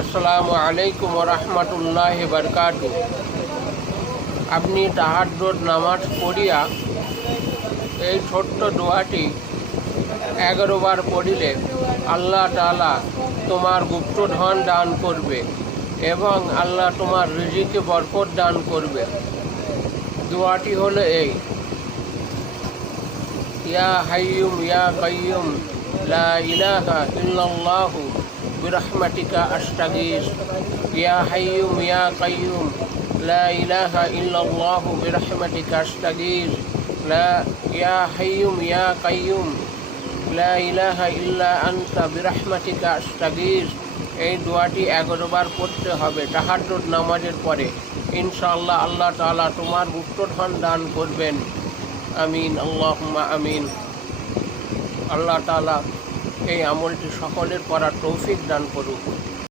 আসসালামু আলাইকুম ওয়া রাহমাতুল্লাহি ওয়া বারাকাতুহু। আপনি তাহাজ্জুদ নামাজ পড়িয়া এই ছোট্ট দোয়াটি 11 বার পড়িলে আল্লাহ তাআলা তোমার গুপ্তধন দান করবে এবং আল্লাহ তোমার রিজিকে বরকত দান করবে। দোয়াটি হলো এই: ইয়া হাইয়ুম ইয়া কাইয়ুম লা ইলাহা ইল্লাল্লাহু বিরহমাতিকা আস্তাগীস। ইয়া হাইয়ুম ইয়া কাইয়ুম লা ইলাহা ইল্লাল্লাহু বিরহমাতিকা আস্তাগীস। ইয়া হাইয়ুম ইয়া কাইয়ুম লা ইলাহা ইল্লা আনতা বিরহমাতিকা আস্তাগীস। এই দোয়াটি 11 বার পড়তে হবে তাহাজ্জুদ নামাজের পরে। ইনশাআল্লাহ আল্লাহ তাআলা তোমার গুপ্তধন দান করবেন। আমিন, আল্লাহুম্মা আমিন। আল্লাহ তাআলা এই আমলটি সকলের করার তৌফিক দান করুক।